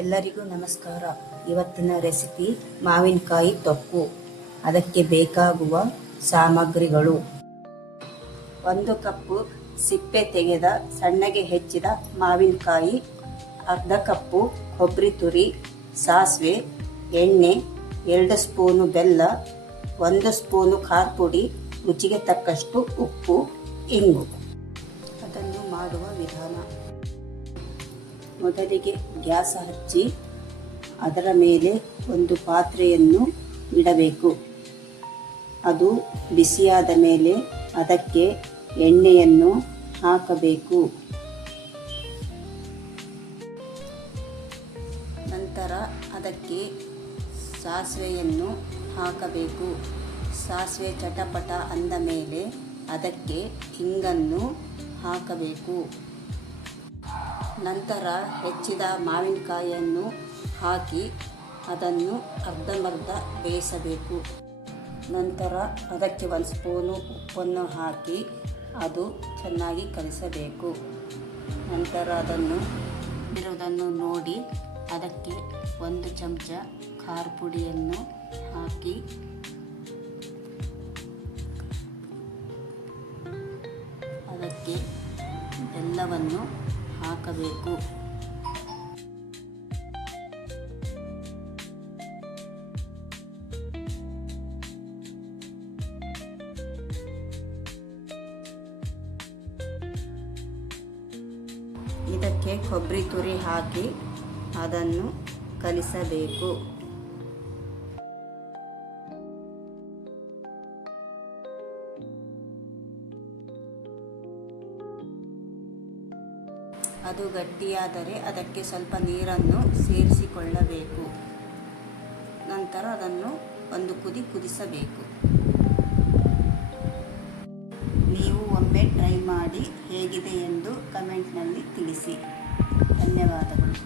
ಎಲ್ಲರಿಗೂ ನಮಸ್ಕಾರ. ಇವತ್ತಿನ ರೆಸಿಪಿ ಮಾವಿನಕಾಯಿ ತೊಕ್ಕು. ಅದಕ್ಕೆ ಬೇಕಾಗುವ ಸಾಮಗ್ರಿಗಳು: 1 ಕಪ್ಪು ಸಿಪ್ಪೆ ತೆಗೆದ ಸಣ್ಣಗೆ ಹೆಚ್ಚಿದ ಮಾವಿನಕಾಯಿ, ಅರ್ಧ ಕಪ್ಪು ಕೊಬ್ಬರಿ ತುರಿ, ಸಾಸಿವೆ, ಎಣ್ಣೆ, 2 ಸ್ಪೂನು ಬೆಲ್ಲ, 1 ಸ್ಪೂನು ಖಾರ ಪುಡಿ, ರುಚಿಗೆ ತಕ್ಕಷ್ಟು ಉಪ್ಪು, ಇಂಗು. ಅದನ್ನು ಮಾಡುವ ವಿಧಾನ: ಮೊದಲಿಗೆ ಗ್ಯಾಸ್ ಹಚ್ಚಿ ಅದರ ಮೇಲೆ ಒಂದು ಪಾತ್ರೆಯನ್ನು ಇಡಬೇಕು. ಅದು ಬಿಸಿಯಾದ ಮೇಲೆ ಅದಕ್ಕೆ ಎಣ್ಣೆಯನ್ನು ಹಾಕಬೇಕು. ನಂತರ ಅದಕ್ಕೆ ಸಾಸಿವೆಯನ್ನು ಹಾಕಬೇಕು. ಸಾಸಿವೆ ಚಟಪಟ ಅಂದ ಮೇಲೆ ಅದಕ್ಕೆ ಹಿಂಗನ್ನು ಹಾಕಬೇಕು. ನಂತರ ಹೆಚ್ಚಿದ ಮಾವಿನಕಾಯಿಯನ್ನು ಹಾಕಿ ಅದನ್ನು ಅರ್ಧಂಬರ್ಧ ಬೇಯಿಸಬೇಕು. ನಂತರ ಅದಕ್ಕೆ 1 ಸ್ಪೂನು ಉಪ್ಪನ್ನು ಹಾಕಿ ಅದು ಚೆನ್ನಾಗಿ ಕಲಿಸಬೇಕು. ನಂತರ ಅದನ್ನು ಇರುವುದನ್ನು ನೋಡಿ ಅದಕ್ಕೆ 1 ಚಮಚ ಖಾರ ಪುಡಿಯನ್ನು ಹಾಕಿ ಅದಕ್ಕೆ ಬೆಲ್ಲವನ್ನು ಹಾಕಬೇಕು. ಇದಕ್ಕೆ ಕೊಬ್ಬರಿ ತುರಿ ಹಾಕಿ ಅದನ್ನು ಕಲಿಸಬೇಕು. ಅದು ಗಟ್ಟಿಯಾದರೆ ಅದಕ್ಕೆ ಸ್ವಲ್ಪ ನೀರನ್ನು ಸೇರಿಸಿಕೊಳ್ಳಬೇಕು. ನಂತರ ಅದನ್ನು ಒಂದು ಕುದಿಸಬೇಕು. ನೀವು ಒಮ್ಮೆ ಟ್ರೈ ಮಾಡಿ ಹೇಗಿದೆ ಎಂದು ಕಮೆಂಟ್ನಲ್ಲಿ ತಿಳಿಸಿ. ಧನ್ಯವಾದಗಳು.